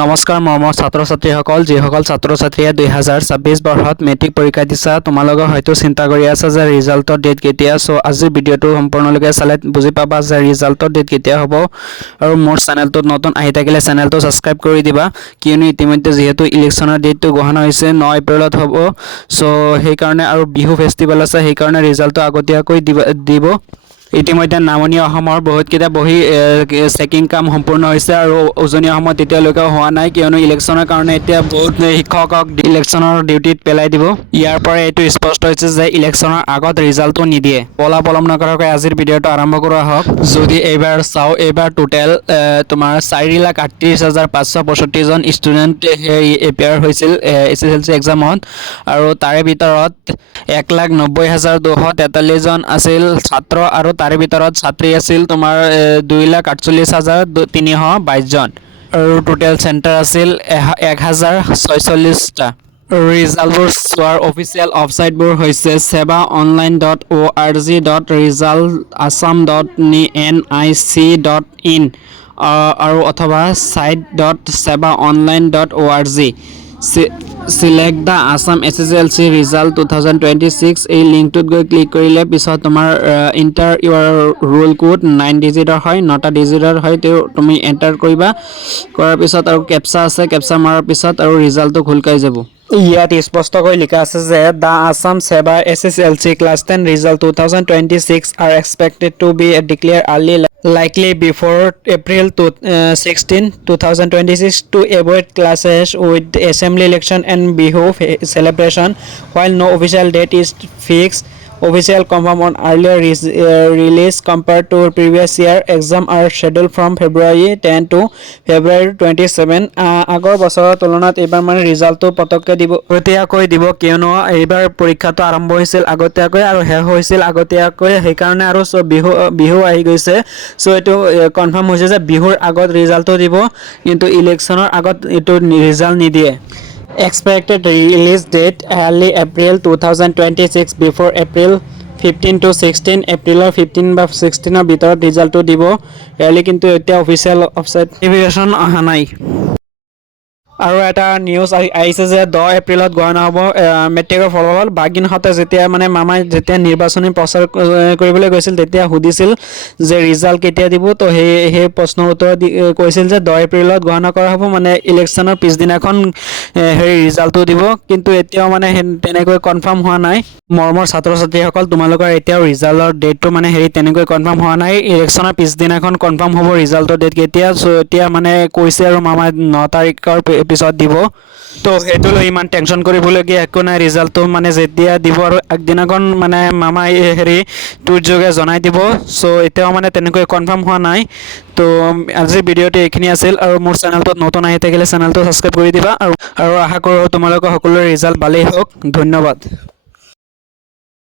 নমস্কাৰ মৰমৰ ছাত্ৰ ছাত্ৰীসকল যিসকল ছাত্ৰ ছাত্ৰীয়ে 2026 বৰ্ষত মেট্ৰিক পৰীক্ষা দিছা তোমালোকে হয়তো চিন্তা কৰি আছা যে ৰিজাল্টৰ ডেট কেতিয়া সো আজিৰ ভিডিঅ'টো সম্পূৰ্ণলৈকে চালে বুজি পাবা যে ৰিজাল্টৰ ডেট কেতিয়া হ'ব আৰু মোৰ চেনেলটোত নতুন আহি থাকিলে চেনেলটো ছাবস্ক্ৰাইব কৰি দিবা কিয়নো ইতিমধ্যে যেহেতু ইলেকশ্যনৰ ডেটটো ঘোষণা হৈছে 9 এপ্ৰিলত হ'ব সো সেই কাৰণে আৰু বিহু ফেষ্টিভেল আছে সেই কাৰণে ৰিজাল্টটো আগতীয়াকৈ দিব ইতিমধ্যে নামনি অসমৰ বহুতকেইটা বহি চেকিং কাম সম্পূৰ্ণ হৈছে আৰু উজনি অসমত এতিয়ালৈকে হোৱা নাই কিয়নো ইলেকশ্যনৰ কাৰণে এতিয়া বহুত শিক্ষকক ইলেকশ্যনৰ ডিউটিত পেলাই দিব ইয়াৰ পৰা এইটো স্পষ্ট হৈছে যে ইলেকশ্যনৰ আগত ৰিজাল্টটো নিদিয়ে পলম নকৰাকৈ আজিৰ ভিডিঅ'টো আৰম্ভ কৰা হওক যদি এইবাৰ চাওঁ এইবাৰ টোটেল তোমাৰ 4,38,565 জন ষ্টুডেণ্ট এপিয়াৰ হৈছিল SSLC এক্সামত আৰু তাৰে ভিতৰত 1,90,243 জন আছিল ছাত্ৰ আৰু তাৰে ভিতৰত ছাত্ৰী আছিল তোমাৰ 2,48,322 জন আৰু টোটেল চেণ্টাৰ আছিল 1,046টা ৰিজাল্টবোৰ চোৱাৰ অফিচিয়েল ৱেবছাইটবোৰ হৈছে seva.online.org.resultassam.nic.in আৰু অথবা site.sevaonline.org select the Assam SSLC result 2026 এই লিংকটোত গৈ ক্লিক কৰিলে পিছত তোমাৰ এন্টাৰ ইউৰ ৰোল কোড 9 ডিজিটৰ হয় 9টা ডিজিটৰ হয় তুমি এন্টাৰ কৰিবা কৰাৰ পিছত আৰু কেপচা আছে কেপচা মাৰাৰ পিছত আৰু ৰিজাল্টটো খুলকাই যাব ইয়াত স্পষ্টকৈ লিখা আছে যে the Assam Seva SSLC class 10 result 2026 are expected to be declared early likely before April 16, 2026 to avoid clashes with the assembly election and Bihu celebration. While no official date is fixed, official confirm on earlier release compared to previous year. Exam are scheduled from February 10 to February 27. আগৰ বছৰৰ তুলনাত এইবাৰ মানে ৰিজাল্টটো পতককৈ দিব আগতীয়াকৈ দিব কিয়নো এইবাৰ পৰীক্ষাটো আৰম্ভ হৈছিল আগতীয়াকৈ আৰু শেষ হৈছিল আগতীয়াকৈ সেইকাৰণে আৰু বিহু আহি গৈছে সো এইটো কনফাৰ্ম হৈছে যে বিহুৰ আগত ৰিজাল্টটো দিব কিন্তু ইলেকশ্যনৰ আগত এইটো ৰিজাল্ট নিদিয়ে expected release date early April 2026 before April 15 to 16 এপ্ৰিলৰ 15 বা 16 ৰ ভিতৰত ৰিজাল্টটো দিব এৰ্লি কিন্তু এতিয়া অফিচিয়েল ৱেবছাইট ইনফৰমেশ্যন অহা নাই আৰু এটা নিউজ আহিছে যে 10 এপ্ৰিলত গণনা হ'ব মেট্ৰিকৰ ফলাফল বাগিনহতে যেতিয়া মানে মামাই যেতিয়া নিৰ্বাচনী প্ৰচাৰ কৰিবলৈ গৈছিল তেতিয়া সুধিছিল যে ৰিজাল্ট কেতিয়া দিব তো সেই প্ৰশ্নৰ উত্তৰ কৈছিল যে 10 এপ্ৰিলত গণনা কৰা হ'ব মানে ইলেকশ্যনৰ পিছদিনাখন হেৰি ৰিজাল্টটো দিব কিন্তু এতিয়াও মানে তেনেকৈ কনফাৰ্ম হোৱা নাই মৰমৰ ছাত্ৰ ছাত্ৰীসকল তোমালোকৰ এতিয়াও ৰিজাল্টৰ ডেটটো মানে হেৰি তেনেকৈ কনফাৰ্ম হোৱা নাই ইলেকশ্যনৰ পিছদিনাখন কনফাৰ্ম হ'ব ৰিজাল্টৰ ডেট কেতিয়া সো এতিয়া মানে কৈছে আৰু মামাই 9 তাৰিখৰ পিছত দিব তো সেইটো লৈ ইমান টেনচন কৰিবলগীয়া একো নাই ৰিজাল্টটো মানে যেতিয়া দিব আৰু আগদিনাখন মানে মামাই হেৰি টুইট যোগে জনাই দিব সো এতিয়াও মানে তেনেকৈ কনফাৰ্ম হোৱা নাই তো আজিৰ ভিডিঅ'টো এইখিনি আছিল আৰু মোৰ চেনেলটোত নতুন আহি থাকিলে চেনেলটো ছাবস্ক্ৰাইব কৰি দিবা আৰু আশা কৰোঁ তোমালোকৰ সকলোৰে ৰিজাল্ট ভালেই হওক ধন্যবাদ